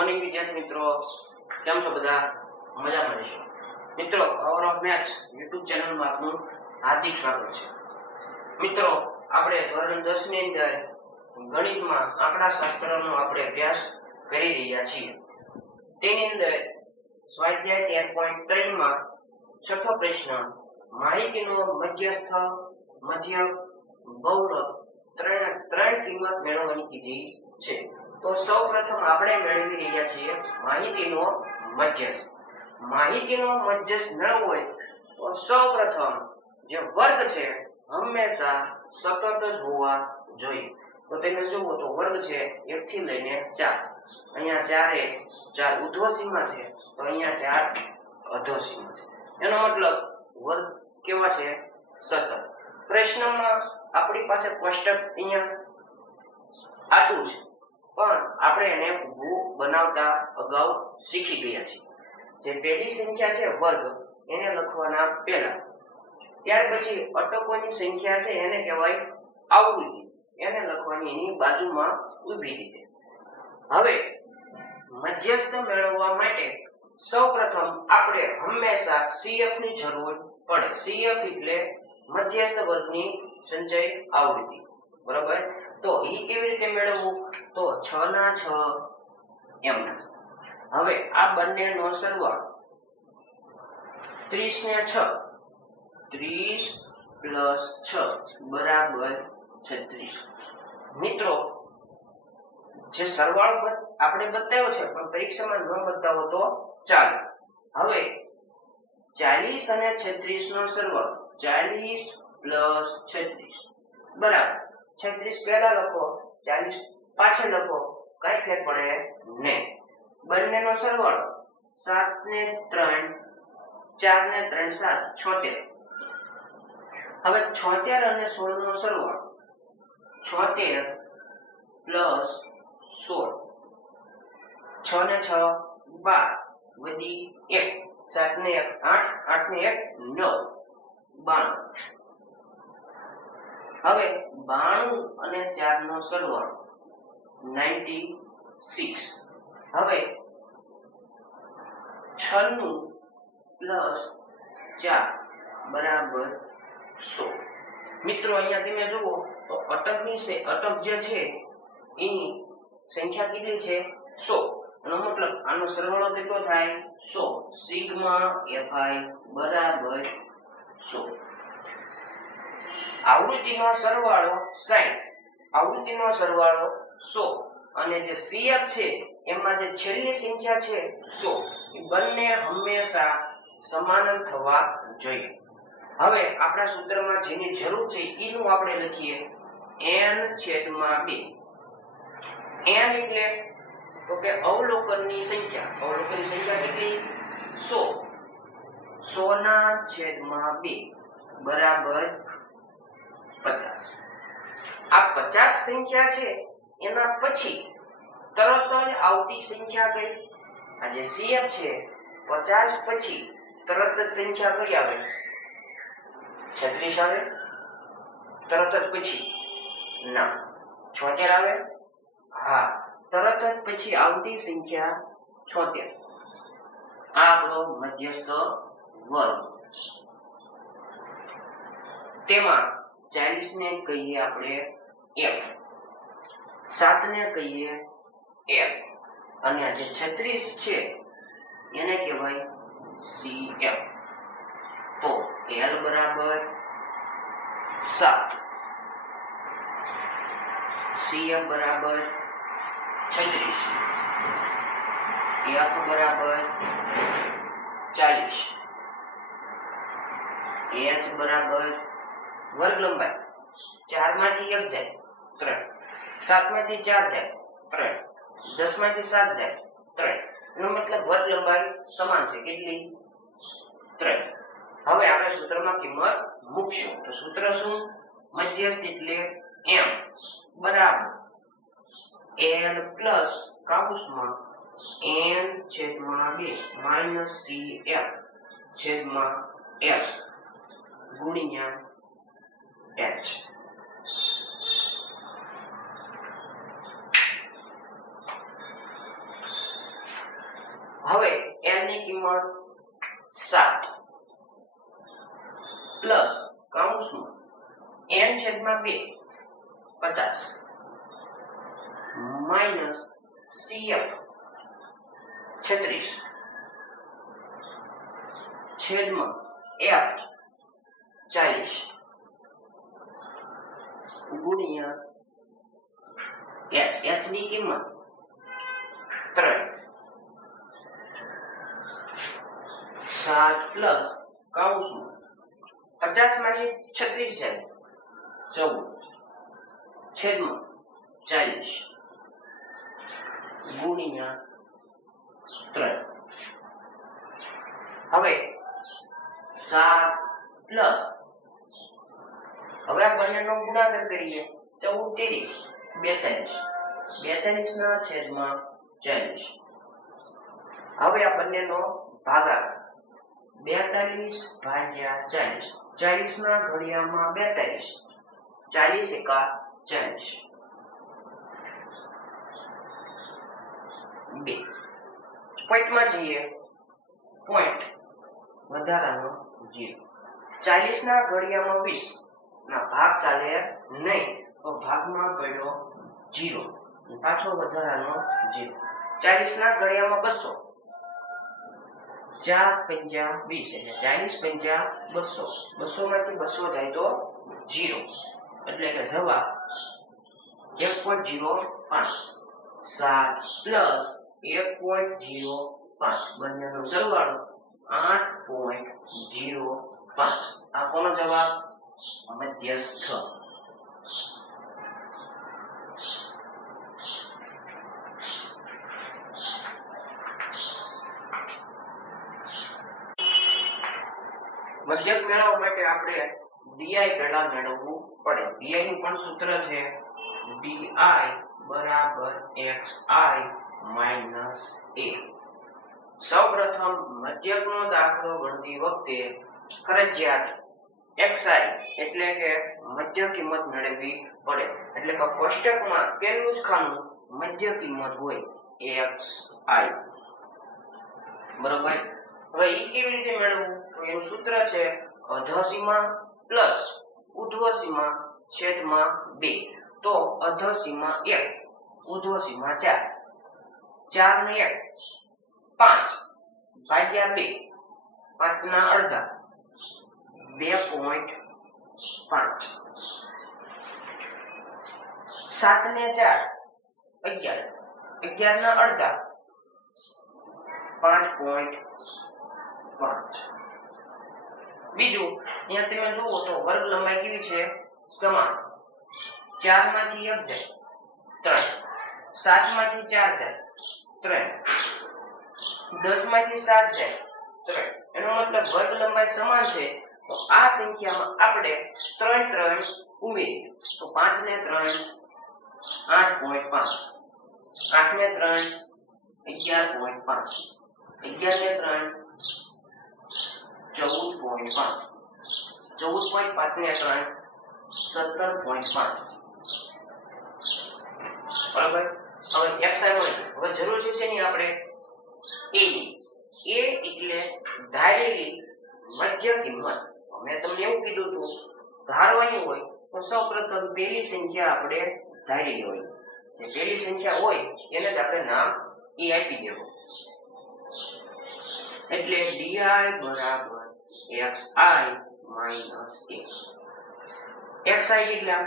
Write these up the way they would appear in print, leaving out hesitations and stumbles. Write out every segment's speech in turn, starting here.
Morning વિદ્યાર્થી મિત્રો, કેમ છો બધા? મજામાં રહેશો મિત્રો. પાવર ઓફ મેથ્સ YouTube ચેનલમાં આપનું હાર્દિક સ્વાગત છે. મિત્રો, આપણે ધોરણ 10 ની અંદર ગણિતમાં આંકડા શાસ્ત્રનો આપણે અભ્યાસ કરી રહ્યા છીએ. તેની અંદર સ્વાધ્યાય 13.3 માં છઠ્ઠો પ્રશ્ન, માહિતીનો મધ્યસ્થ, મધ્યક, બહુલક ત્રણ કિંમત મેળવવાની કીધી છે. તો સૌપ્રથમ આપણે મેળવી રહ્યા છીએ માહિતીનો મધ્યસ્થ. માહિતીનો મધ્યસ્થ મેળવવો હોય તો સૌપ્રથમ જે વર્ગ છે હંમેશા સતત જ હોવા જોઈએ. તો તમે જુઓ તો વર્ગ છે 1 થી લઈને 4. અહીંયા 4 એ 4 ઉર્ધ્વ સીમા છે, તો અહીંયા 4 અધો સીમા છે. એનો મતલબ વર્ગ કેવા છે? સતત. પ્રશ્નમાં આપણી પાસે કોષ્ટક અહીંયા આટલું છે, પણ આપણે એને ઊભું બનાવતા અગાઉ શીખી ગયા છીએ. જે પહેલી સંખ્યા છે વર્ગ, એને લખવાના પહેલા, ત્યાર પછી અટકોની સંખ્યા છે એને કહેવાય આવૃત્તિ, એને લખવાની એની બાજુમાં ઊભી રીતે. હવે મધ્યસ્થ મેળવવા માટે સૌપ્રથમ આપણે હંમેશા CF ની જરૂર પડે. CF એટલે મધ્યસ્થ વર્ગની સંચય આવૃત્તિ, બરાબર? તો ઈ કેવી રીતે મેળવવું? તો 6 ના 6 એમના. હવે આ બંનેનો સરવાળો 30 ને 6, 30 + 6 બરાબર 36. મિત્રો, જે સરવાળો આપણે બતાવ્યો છે પણ પરીક્ષામાં ન બતાવો તો ચાલે. હવે 40 અને 36 નો સરવાળો 40 + 36 બરાબર 36 પહેલા લખો, 40 પાછળ લખો, કઈ ફેર પડે નહીં. બંનેનો સરવાળો 7 ને 3, 4 ને 3 7 76. હવે 76 અને 16 નો સરવાળો 76 + 16, 6 ને 6 12, વધી 1, 7 ને 1 8, 8 ને 1 9, 92. હવે 92 અને 4 નો સરવાળો 96. હવે 96 + 4 બરાબર 100. મિત્રો, અહીંયા તમે જુઓ તો અટક જે છે એની સંખ્યા કેટલી છે? 100. એનો મતલબ આનો સરવાળો કેટલો થાય? 100. સિગ્મા fi બરાબર 100. આવૃત્તિનો સરવાળો 60, આવૃત્તિનો સરવાળો 100, અને જે CF છે એમાં જે છેલ્લી સંખ્યા છે 100, એ બંને હંમેશા સમાન થવા જોઈએ. હવે આપણા સૂત્રમાં જેની જરૂર છે એનું આપણે લખીએ n/2. n એટલે તો કે અવલોકનની સંખ્યા. અવલોકનની સંખ્યા કેટલી? 100. 100/2 બરાબર 50. આ 50 સંખ્યા છે એના પછી તરત જ આવતી સંખ્યા કઈ? આ જે CF છે 50 પછી તરત જ સંખ્યા કઈ આવે? 36 આવે. તરત જ પછી ના 76 આવે. હા, તરત જ પછી આવતી સંખ્યા 76. આ આપણો મધ્યસ્થ વર્ગ. તેમાં 40 ને કહીએ આપણે F, 7 ને કહીએ F, અને આ જે 36 છે એને કહેવાય CF. તો L બરાબર 7, CF બરાબર 36, F બરાબર 40, H બરાબર વર્ગ લંબાઈ 4 માંથી 1 જાય 3, 7 માંથી 4 જાય 3, 10 માંથી 7 જાય 3. એનો મતલબ વર્ગ લંબાઈ સમાન છે. કેટલી? 3. હવે આપણે સૂત્રમાં કિંમત મૂકશું. તો સૂત્ર શું? મધ્યસ્થ એટલે m બરાબર l પ્લસ કાઉન્સમાં n/2 માઈનસ cf છેદમાં f ગુણ્યા h. હવે n ની કિંમત 7 પ્લસ કૌંસમાં n છેદમાં 2 50 માઇનસ cf 36 છેદમાં f 40 ગુણ્યા h ની કિંમત 3 7 પ્લસ કૌંસમાં 50 માંથી 36 જાય 14 છેદમાં 40 ગુણ્યા 3 હવે 7 પ્લસ હવે આ બંનેનો ગુણાકાર કરીએ 14 42 42 ના છેદમાં 40 હવે આ બંનેનો ભાગાકાર 42 ભાગ્યા 40 40 ના ઘડિયામાં 42 40 એકા 40 2 પોઈન્ટમાં જઈએ પોઈન્ટ વધારાનો 0 40 ના ઘડિયામાં 20 ના ભાગ ચાલે નહીં તો ભાગમાં પડ્યો 0 પાછો વધારાનો 0 40 ના ઘડિયામાં 200 4 પંજા 20 એટલે 40 પંજા 200 માંથી 200 જાય તો 0 એટલે કે જવાબ 1.05 7 પ્લસ 1.05 બંનેનો સરવાળો 8.05 આ કોનો જવાબ મધ્યસ્થ મધ્યક મેળવવા માટે આપણે di પહેલા મેળવવું પડે di નું પણ સૂત્ર છે di બરાબર xi માઈનસ a સૌપ્રથમ મધ્યકનો દાખલો ગણતી વખતે ફરજિયાત xi એટલે કે મધ્ય કિંમત મેળવવી પડે એટલે કે કોષ્ટકમાં પહેલું જ ખાનું મધ્ય કિંમત હોય xi બરોબર હવે ઈ કેવી રીતે મેળવવું તો એનું સૂત્ર છે અધઃ સીમા પ્લસ ઉર્ધ્વ સીમા છેદમાં 2 તો અધઃ સીમા 1 ઉર્ધ્વ સીમા 4 4 ને 1 5 ભાગ્યા 2 5 ના અડધા 2.5 7 ને 4 11 11 ના અડધા 5.5 બીજું અહીંયા તમે જુઓ તો વર્ગ લંબાઈ કેવી છે સમાન 4 માંથી 1 જાય 3 7 માંથી 4 જાય 3 10 માંથી 7 જાય 3 એનો મતલબ વર્ગ લંબાઈ સમાન છે તો આ સંખ્યામાં આપણે 3 ઉમેરીએ તો 5 ને 3 8.5 8 ને 3 11.5 11 ને 3 14.5 14.5 ને 3 17.5 બરાબર હવે xi મળી હવે જરૂર છે શેની આપણે a ની a એટલે ધારેલી મધ્ય કિંમત મેં તમને એવું કીધું હતું ધારવાની હોય તો સૌપ્રથમ પહેલી સંખ્યા આપણે ધારેલી હોય જે પહેલી સંખ્યા હોય એને જ આપણે નામ a આપી દેવું એટલે di બરાબર xi માઈનસ a xi કેટલા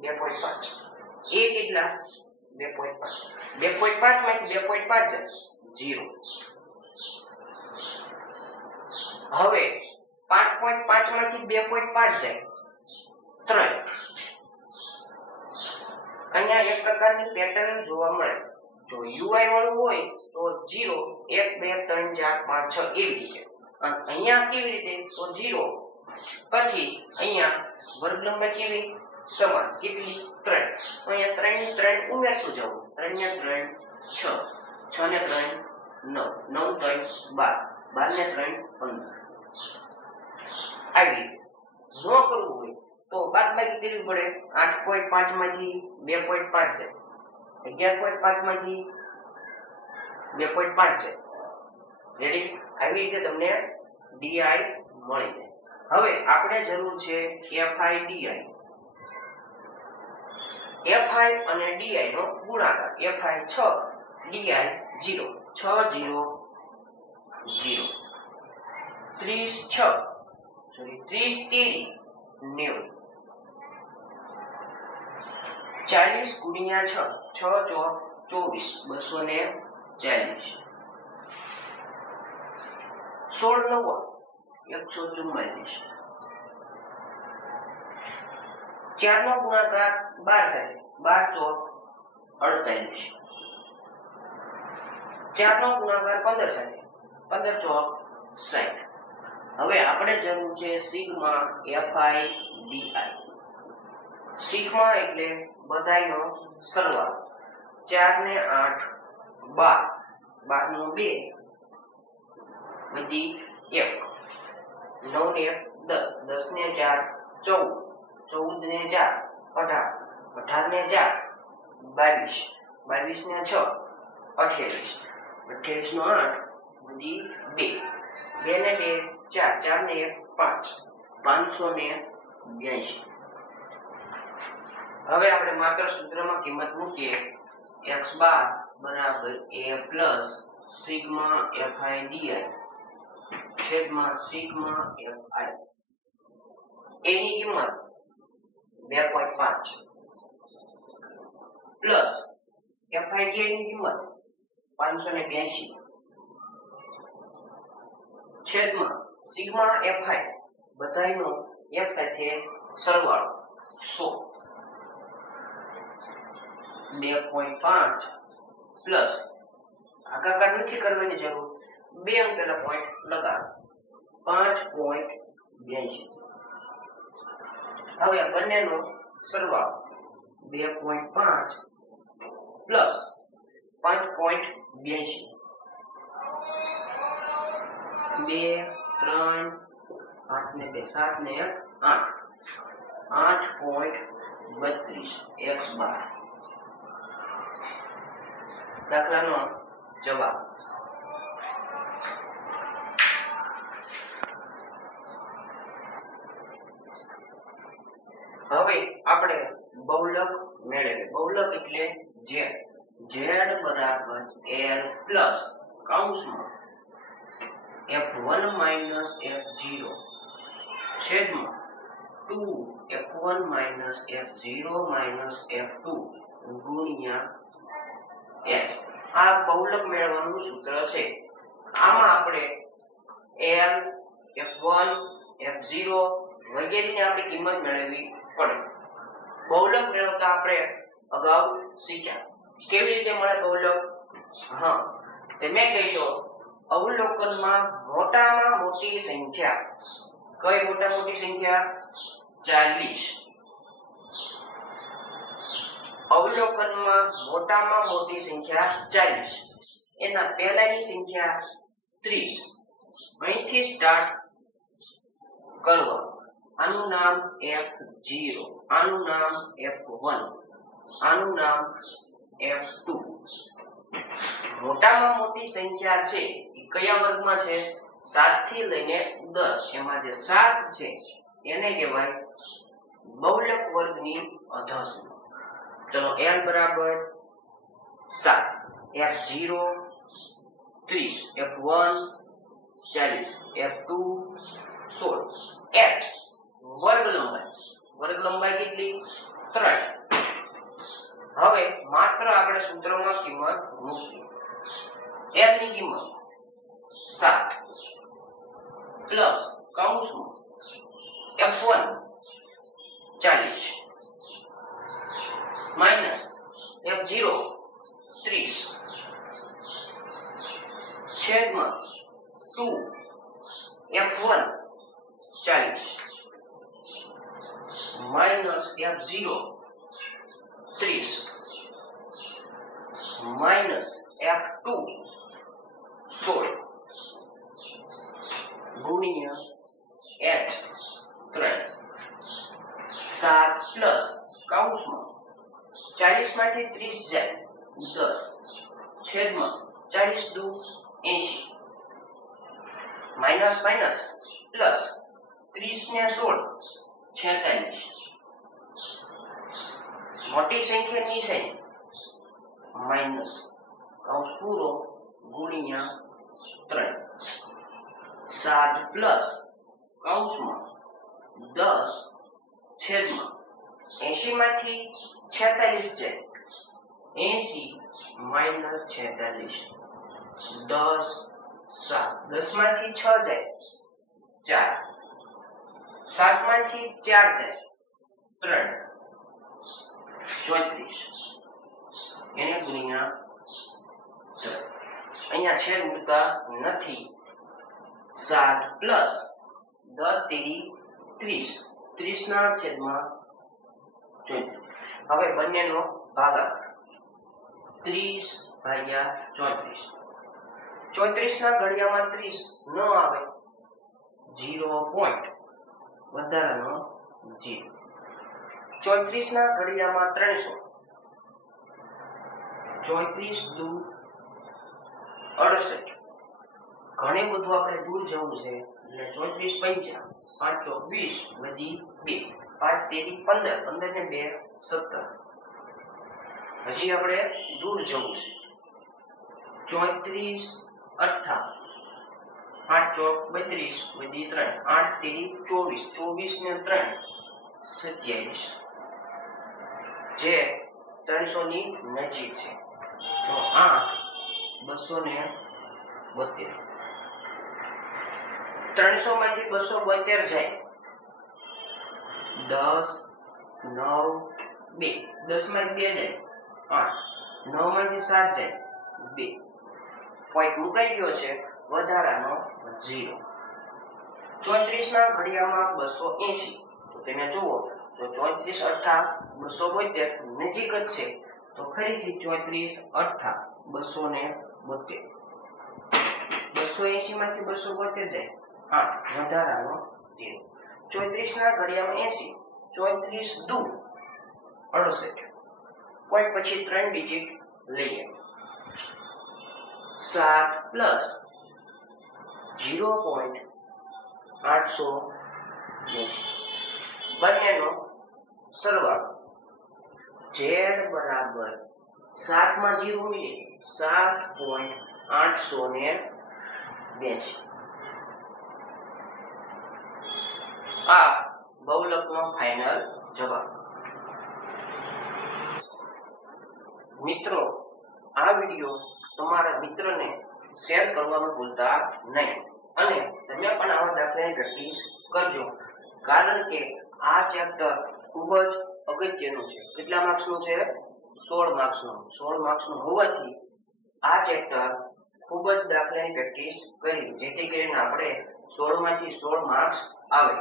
2.5 a કેટલા 2.5 2.5 માંથી 2.5 જાય 0 હવે 5.5 માંથી 2.5 જાય 3 અહીંયા એક પ્રકારની પેટર્ન જોવા મળે જો ui વાળું હોય તો 0 1 2 3 4 5 6 એવી રીતે અને અહીંયા કેવી રીતે તો 0 પછી અહીંયા વર્ગ લંબાઈ કેવી સમાન કેટલી 3 અહીંયા 3 ને 3 ઉમેરતું જવું 3 ને 3 6 6 ને 3 9 9 3 12 12 ને 3 15 આવી રીતે ન કરવું હોય તો બાદબાકી કરવી પડે 8.5 માંથી 2.5 છે 11.5 માંથી 2.5 છે રેડી? આવી રીતે તમને ડીઆઈ મળી જાય. હવે આપણે જરૂર છે એફઆઈ ડીઆઈ. એફઆઈ અને ડીઆઈ નો ગુણાકાર. FI 6, D I 0. 6 0 0. 30 30 90. 40 ગુણ્યા 6, 6 ચોક 24, 240. 16 9 144. 4 નો ગુણાકાર 12 સાથે, 12 ચોક 48. 4 નો ગુણાકાર 15 સાથે, 15 ચોક 60. હવે આપણે જરૂર છે સિગ્મા એફઆઈ ડીઆઈ. સિગ્મા એટલે બધાયનો સરવાળો. 4 ને 8 12, 12 નો 2 વધી 1, 9 ને 1 10, 10 ને 4 14, 14 ને 4 18, 18 ને 4 22, 22 ને 6 28, 28 નો 8 વધી 2, 2 ને 2 4, 4 ને 1 5, 582. હવે આપણે માત્ર સૂત્રમાં કિંમત મૂકીએ. x બાર બરાબર a plus sigma fi di છેદમાં સિગ્મા fi. a ની કિંમત 2.5 પ્લસ fi di ની કિંમત 582 છેદમાં સિગ્મા fi બધાયનો એક સાથે સરવાળો 100. 2.5 પ્લસ ભાગાકાર નથી કરવાની જરૂર, 2 અંક પહેલા પોઈન્ટ લગાવો, 5.82. હવે આ બંનેનો સરવાળો 2.5 પ્લસ 5.82. 2 3 8 ને 2 7 ને 1 8 8.32 x બાર. દાખલાનો જવાબ. હવે આપણે બહુલક મેળવીએ. બહુલક એટલે z બરાબર l પ્લસ કૌંસમાં f1 માઇનસ f0 છેદમાં 2 f1 minus f0 minus f2 ગુણ્યા h. આ બહુલક મેળવવાનું સૂત્ર છે. આમાં આપણે l f1 f0 વગેરેની આપણે કિંમત મેળવવી પડે. બહુલક મેળવતા આપણે અગાઉ શીખ્યા. કેવી રીતે મળે બહુલક? હા, તમે કહેશો અવલોકનમાં મોટામાં મોટી સંખ્યા. કઈ મોટા મોટી સંખ્યા? 40. અવલોકનમાં મોટામાં મોટી સંખ્યા 40. એના પહેલાની સંખ્યા 30. અહીંથી સ્ટાર્ટ કરો. આનું નામ f0, આનું નામ f1, આનું નામ f2. મોટામાં મોટી સંખ્યા છે એ કયા વર્ગમાં છે? 7 થી લઈને 10. એમાં જે 7 છે એને કહેવાય બહુલક વર્ગની અધઃશ્રેણી. ચલો l બરાબર 7, f0 30, f1 40, f2 16, h વર્ગ લંબાઈ કેટલી? 3. હવે માત્ર આપણે સૂત્રમાં કિંમત મૂકીએ. l ની કિંમત 7 પ્લસ કૌંસમાં f1 40 માઈનસ f0 30 છેદમાં 2 f1 40 minus f0 30 minus f2 16 ગુણ્યા h 3. 7 પ્લસ કૌંસમાં 40 માંથી 30 જાય 10 છેદમાં 40 દુ 80 માઇનસ માઇનસ પ્લસ 30 ને 16 46 મોટી સંખ્યા નિશાની માઇનસ કૌંસ પૂરો ગુણ્યા 3 7 પ્લસ કૌંસમાં 10 છેદમાં 80 માંથી 46 જાય 80 માઇનસ 46 10 7 10 માંથી 6 જાય 4 7 માંથી 4 જાય 3 34 એને ગુણ્યા 3 અહીંયા છેદ મૂકતા નથી 7 પ્લસ 10 તેરી 30 30 ના છેદમાં 34 હવે બંનેનો ભાગાકાર 30 ભાગ્યા 34 34 ના ઘડિયામાં 30 ન આવે 0 પોઈન્ટ વધારાનો 0 34 ના ઘડિયામાં 300 34 દૂ 68 ઘણી બધું આપણે દૂર જવું છે એટલે 34 પંચા 5 તો 20 વધી 2 5 તેરી 15 15 ને 2 17 હજી આપણે દૂર જવું છે 34 18 8 ચોક 32 વધી 3 8 તેરી 24 24 ને 3 27 જે 300 ની નજીક છે તો 8 272 300 માંથી 272 જાય 10 9 2 10 માંથી 2 જાય 8 9 માંથી 7 જાય 2 પોઈન્ટ મુકાઈ ગયો છે વધારાનો 0 34 ના ઘડિયામાં 280 તો તમે જુઓ તો 34 18 272 નજીક જ છે તો ફરીથી 34 18 272 280 માંથી 272 જાય 8 વધારાનો 0 34 ના ઘડિયામાં 80 34 દૂ 68 પોઈન્ટ પછી 3 ડિજિટ લઈએ 7 પ્લસ 0.880 બંનેનો સરવાળો z બરાબર 7 માં 0 ઉમેરીએ 7.882 આ બહુલકનો ફાઇનલ જવાબ મિત્રો આ વિડિયો તમારા મિત્રને શેર કરવાનું ભૂલતા નહીં અને તમે પણ આવા દાખલાની પ્રેક્ટિસ કરજો કારણ કે આ ચેપ્ટર ખૂબ જ અગત્યનું છે કેટલા માર્ક્સનું છે 16 માર્ક્સનું 16 માર્ક્સનું હોવાથી આ ચેપ્ટર ખૂબ જ દાખલાની પ્રેક્ટિસ કરી જેથી કરીને આપણે 16 માંથી 16 માર્ક્સ આવે